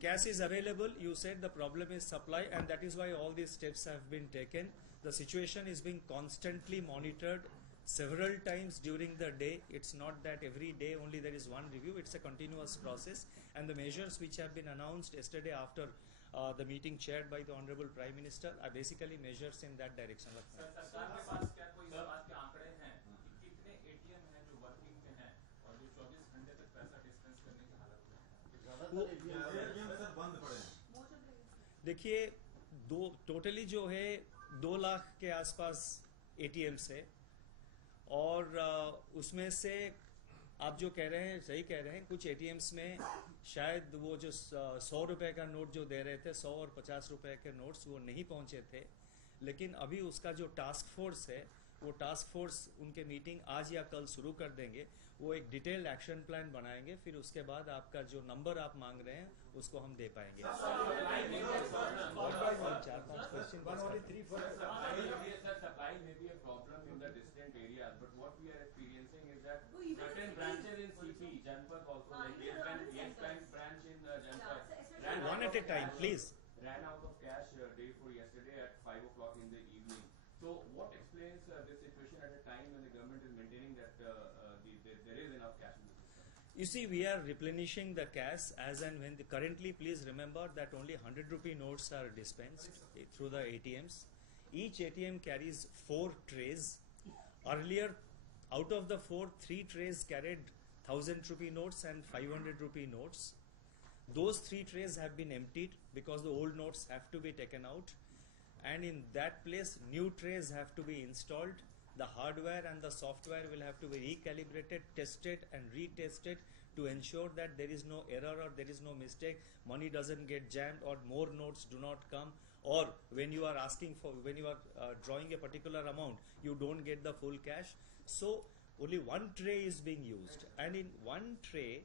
cash is available. You said the problem is supply, and that is why all these steps have been taken. The situation is being constantly monitored several times during the day. It's not that every day only there is one review. It's a continuous process, and the measures which have been announced yesterday after the meeting chaired by the Honorable Prime Minister are basically measures in that direction. सरकार के पास क्या कोई इस बात के आंकड़े हैं कि कितने एटीएम हैं जो वर्किंग पे हैं और जो 24 घंटे तक पैसा डिस्पेंस करने की हालत में हैं? ज्यादातर एटीएम सर बंद पड़े हैं। देखिए, टोटली जो है 2 लाख के आसपास एटीएम्स है, और उसमें से आप जो कह रहे हैं सही कह रहे हैं, कुछ एटीएम्स में शायद वो जो 100 रुपए का नोट जो दे रहे थे, 100 और 50 रुपए के नोट्स वो नहीं पहुंचे थे। लेकिन अभी उसका जो टास्क फोर्स है, वो टास्क फोर्स उनके मीटिंग आज या कल शुरू कर देंगे। वो एक डिटेल्ड एक्शन प्लान बनाएंगे, फिर उसके बाद आपका जो नंबर आप मांग रहे हैं उसको हम दे पाएंगे। 4-5 question. Supply may be a problem in the distant areas, but what we are experiencing is that certain branches in CP, Janpat also, like Yes Bank branch in Janpat, One at a time, please. Ran out of cash day for yesterday at 5 o'clock in the evening. So what explains this situation at a time when the government is maintaining that there is enough cash in the system? You see, we are replenishing the cash as and when. Currently, please remember that only 100 rupee notes are dispensed through the ATMs. Each ATM carries 4 trays. Earlier, out of the 4, 3 trays carried 1000 rupee notes and 500 rupee notes. Those 3 trays have been emptied because the old notes have to be taken out. And in that place, new trays have to be installed. The hardware and the software will have to be recalibrated, tested and retested to ensure that there is no error or there is no mistake, money doesn't get jammed or more notes do not come, or when you are asking for, when you are drawing a particular amount, you don't get the full cash. So only one tray is being used, and in one tray,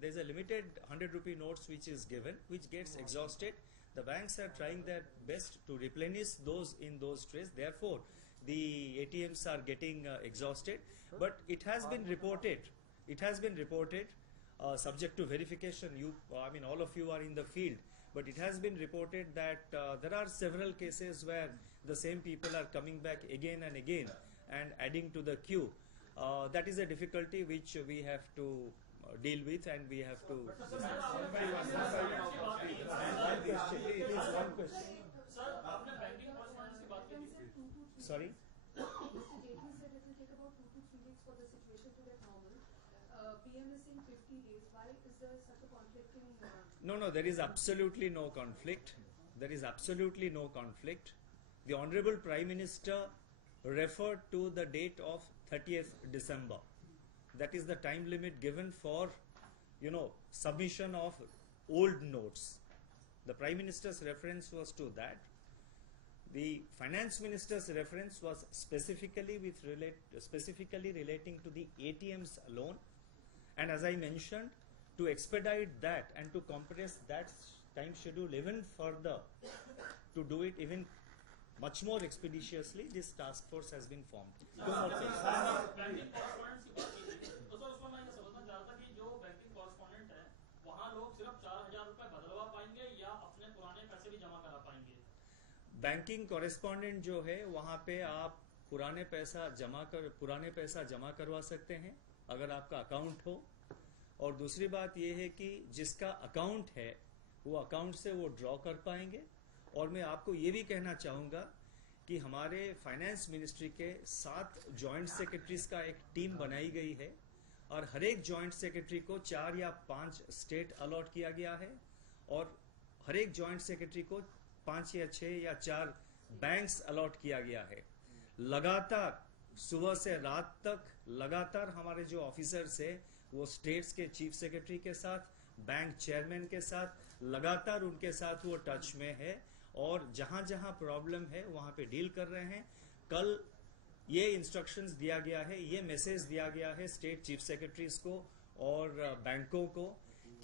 there is a limited 100 rupee notes which is given, which gets exhausted. The banks are trying their best to replenish those in those trays. Therefore, the ATMs are getting exhausted. But it has been reported. It has been reported, subject to verification. I mean, all of you are in the field. But it has been reported that there are several cases where the same people are coming back again and again and adding to the queue. That is a difficulty which we have to deal with, and we have to. Sir, आपने banking correspondence की बात की थी। Sorry. Mr. Jaitley said it will take about 2 to 3 weeks for the situation to get normal. PM is saying 50 days. Why is there such a conflicting? No, there is absolutely no conflict. There is absolutely no conflict. The Honorable Prime Minister referred to the date of 30th December. That is the time limit given for, submission of old notes. The Prime Minister's reference was to that. The Finance Minister's reference was specifically relating to the ATMs alone. And as I mentioned, to expedite that and to compress that time schedule even further, to do it even much more expeditiously, this task force has been formed. Banking correspondents की बात की थी, तो sir उसमें मैं ये समझना चाह रहा था कि जो बैंकिंग कॉरेस्पॉन्डेंट है, वहाँ लोग सिर्फ 4000 रुपए बदलवा पाएंगे या अपने पुराने पैसे भी जमा करा पाएंगे? बैंकिंग कॉरेस्पॉन्डेंट जो है, वहाँ पे आप पुराने पैसा जमा करवा सकते हैं अगर आपका अकाउंट हो, और दूसरी बात यह है कि जिसका अकाउंट है वो अकाउंट से वो ड्रॉ कर पाएंगे। और मैं आपको ये भी कहना चाहूँगा कि हमारे फाइनेंस मिनिस्ट्री के 7 जॉइंट सेक्रेटरीज का एक टीम बनाई गई है, और हर एक जॉइंट सेक्रेटरी को 4 या 5 स्टेट अलॉट किया गया है, और हर एक जॉइंट सेक्रेटरी को 5 या 6 या 4 बैंक्स अलॉट किया गया है। लगातार सुबह से रात तक लगातार हमारे जो ऑफिसर्स है वो स्टेट्स के चीफ सेक्रेटरी के साथ, बैंक चेयरमैन के साथ लगातार उनके साथ वो टच में है, और जहां जहां प्रॉब्लम है वहां पे डील कर रहे हैं। कल ये इंस्ट्रक्शंस दिया गया है, ये मैसेज दिया गया है स्टेट चीफ सेक्रेटरीज को और बैंकों को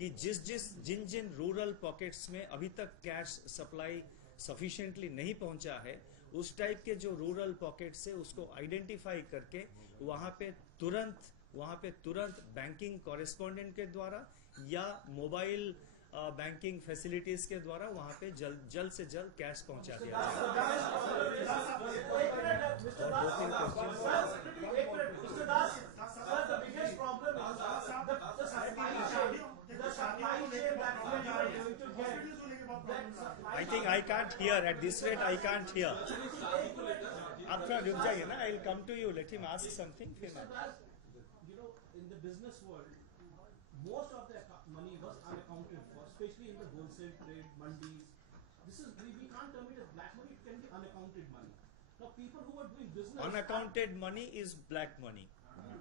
कि जिन रूरल पॉकेट्स में अभी तक कैश सप्लाई सफिशिएंटली नहीं पहुंचा है, उस टाइप के जो रूरल पॉकेट्स है उसको आइडेंटिफाई करके वहां पे तुरंत वहाँ पे तुरंत बैंकिंग कॉरेस्पॉन्डेंट के द्वारा या मोबाइल बैंकिंग फैसिलिटीज के द्वारा वहाँ पे जल्द से जल्द कैश पहुँचा दिया I think I can't hear at this rate. I can't hear. आप थोड़ा रुक जाइए ना. I'll come to you. Let him ask something. फिर मैं. You know, in the business world, most of the money was unaccounted for, especially in the wholesale trade, mandis. We can't term it as black money. It can be unaccounted money. Now, people who are doing business. Unaccounted money is black money.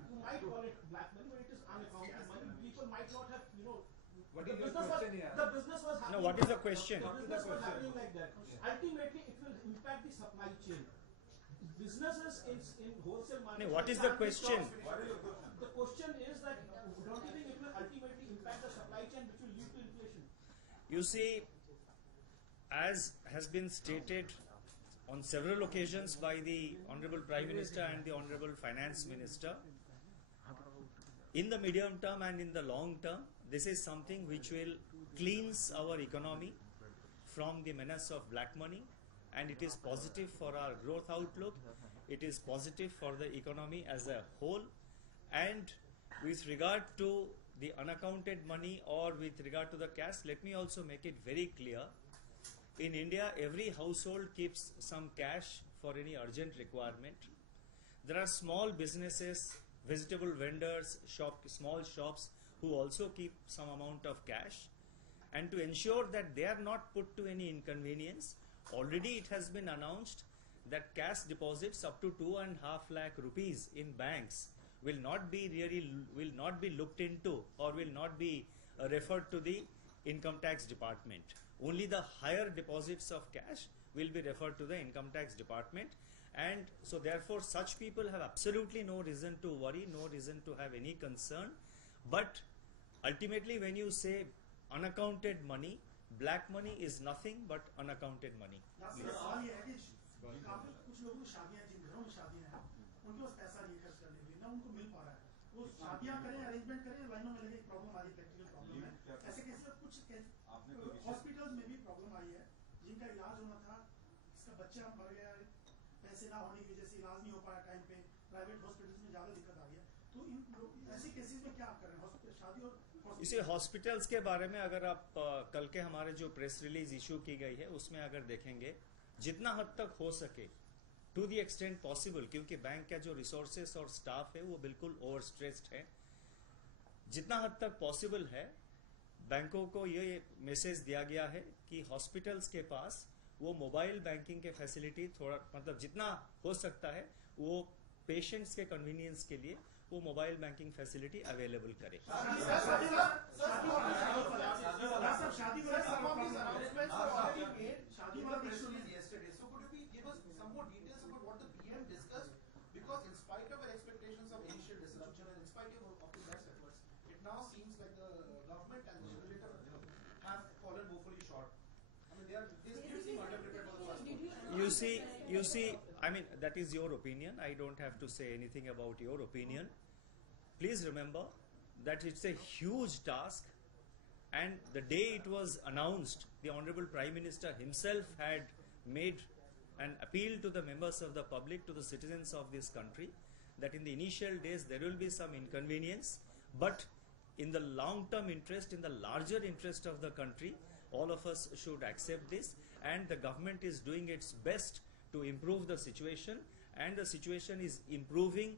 You might call it black money, but it is unaccounted money. People might not have, you know. What the is your business question here? The business was happening. No, what is the question? The business was happening like that. Ultimately, it will impact the supply chain. Businesses in wholesale market. No, what is the question? The question is that don't you think it will ultimately impact the supply chain, which will lead to inflation? You see, as has been stated on several occasions by the Honorable Prime Minister and the Honorable Finance Minister, in the medium term and in the long term, this is something which will cleanse our economy from the menace of black money, and it is positive for our growth outlook. It is positive for the economy as a whole. And with regard to the unaccounted money or with regard to the cash, let me also make it very clear. In India, every household keeps some cash for any urgent requirement. There are small businesses, vegetable vendors, small shops who also keep some amount of cash. And to ensure that they are not put to any inconvenience, already it has been announced that cash deposits up to 2.5 lakh rupees in banks will not be looked into or will not be referred to the income tax department. Only the higher deposits of cash will be referred to the income tax department, and so therefore such people have absolutely no reason to worry, no reason to have any concern. But ultimately, when you say unaccounted money, black money is nothing but unaccounted money. सवाल ये है कि काफी कुछ लोगों की शादियां, जिन घरों में शादियां हैं, उनके पास पैसा नहीं खर्च करने के लिए, ना उनको मिल पा रहा है. वो शादियां करें, अरेंजमेंट करें, लाइनों में लगे, प्रॉब्लम आ रही है, प्रैक्टिकल प्रॉब्लम है. ऐसे केसेस में कुछ हॉस्पिटल्स में भी प्रॉब्लम आई है, जिनका इलाज होना था, जिसका बच्चा मर गया, पैसे ना होने की वजह से इलाज नहीं हो पाया टाइम पे, प्राइवेट हॉस्पिटल्स में ज्यादा दिक्कत आ गई है. तो इन ऐसे केसेस में क्या आप कर रहे हैं? शादी और इसे हॉस्पिटल्स के बारे में अगर आप कल के हमारे जो प्रेस रिलीज इशू की गई है उसमें अगर देखेंगे, जितना हद तक हो सके, टू द एक्सटेंट पॉसिबल, क्योंकि बैंक का जो रिसोर्सेस और स्टाफ है वो बिल्कुल ओवर स्ट्रेस्ड है, जितना हद तक पॉसिबल है बैंकों को ये मैसेज दिया गया है कि हॉस्पिटल्स के पास वो मोबाइल बैंकिंग के फैसिलिटी थोड़ा, मतलब जितना हो सकता है वो पेशेंट्स के कन्वीनियंस के लिए वो मोबाइल बैंकिंग फैसिलिटी अवेलेबल करे. Because in spite of our expectations of initial disruption and in spite of the best efforts, it now seems like the government and the regulator have fallen woefully short. I mean, they seem underprepared for the first one. You see, I mean, that is your opinion. I don't have to say anything about your opinion. Please remember that it's a huge task, and the day it was announced, the Honorable Prime Minister himself had made an appeal to the members of the public, to the citizens of this country, that in the initial days there will be some inconvenience, but in the long-term interest, in the larger interest of the country, all of us should accept this, and the government is doing its best to improve the situation, and the situation is improving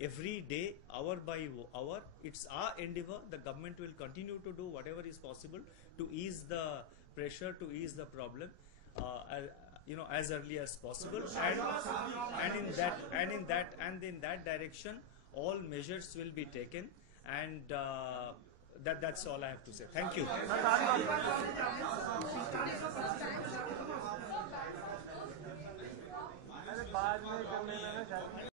every day, hour by hour. It's our endeavor. The government will continue to do whatever is possible to ease the pressure, to ease the problem, as early as possible, and in that direction, all measures will be taken, and that's all I have to say. Thank you.